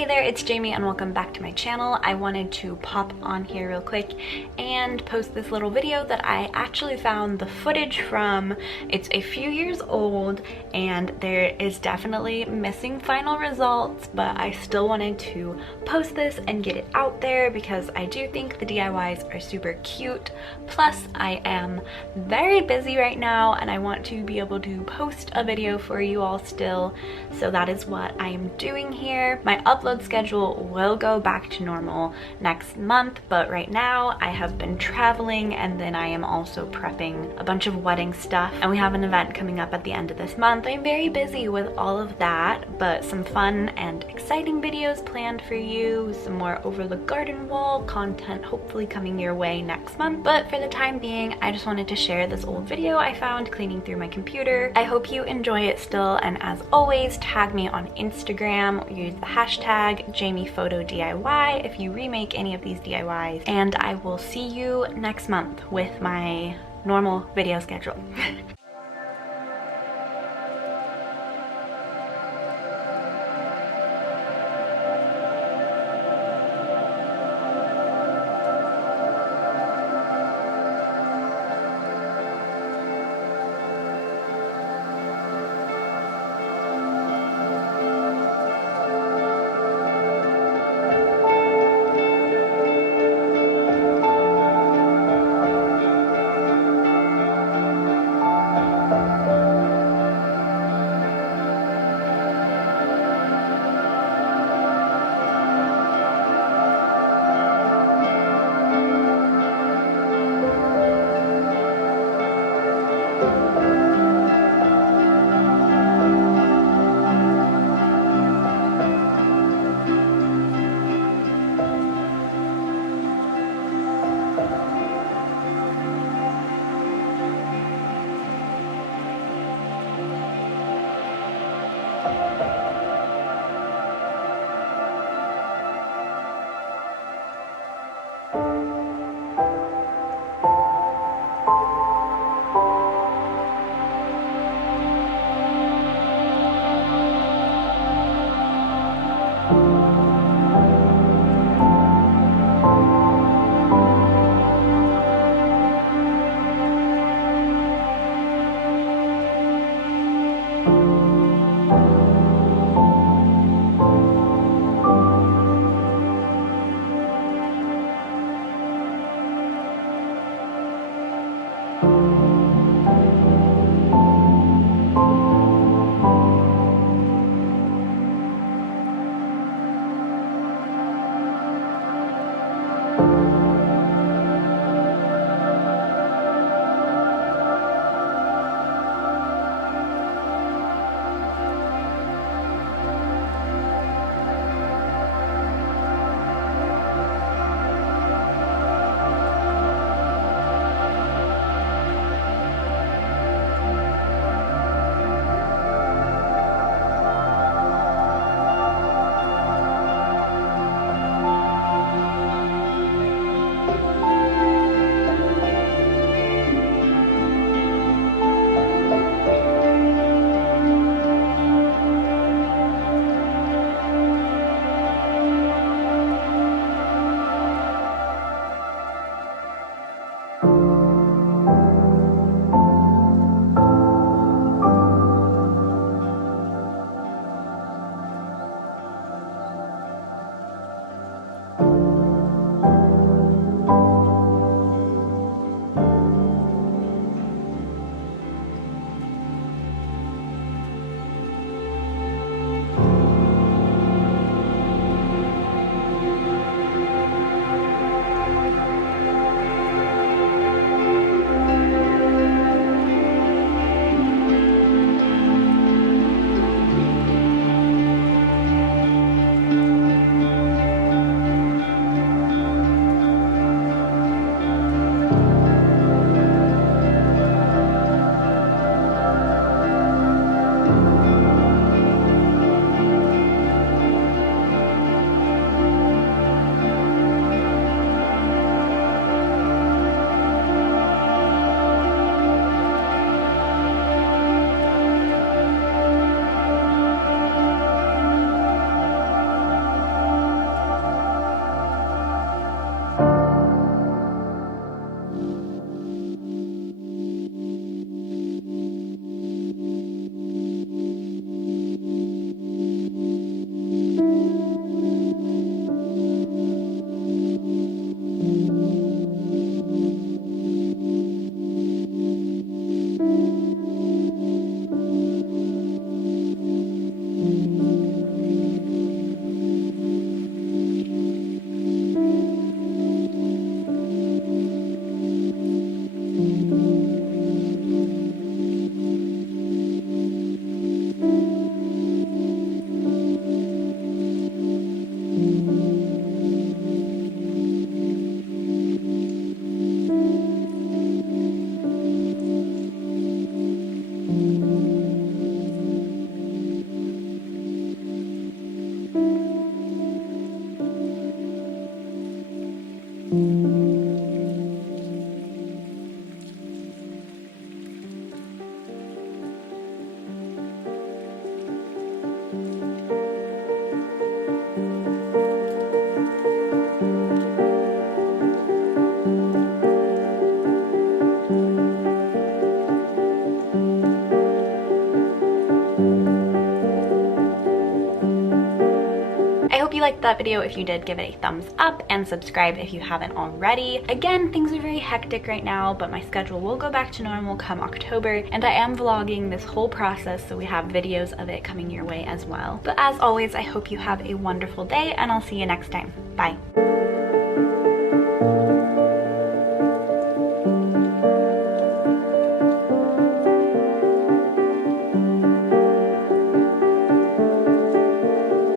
Hey there, it's Jamie and welcome back to my channel. I wanted to pop on here real quick and post this little video that I actually found the footage from. It's a few years old and there is definitely missing final results, but I still wanted to post this and get it out there because I do think the DIYs are super cute. Plus, I am very busy right now and I want to be able to post a video for you all still. So that is what I am doing here. My upload schedule will go back to normal next month, but right now I have been traveling and then I am also prepping a bunch of wedding stuff and we have an event coming up at the end of this month. I'm very busy with all of that, but some fun and exciting videos planned for you, some more over the garden wall content hopefully coming your way next month. But for the time being, I just wanted to share this old video I found cleaning through my computer. I hope you enjoy it still, and as always, tag me on Instagram or use the hashtag Jamie.Photo DIY if you remake any of these DIYs, and I will see you next month with my normal video schedule. I hope you liked that video. If you did, give it a thumbs up and subscribe if you haven't already. Again, things are very hectic right now, but my schedule will go back to normal come October, and I am vlogging this whole process, so we have videos of it coming your way as well. But as always, I hope you have a wonderful day, and I'll see you next time. Bye.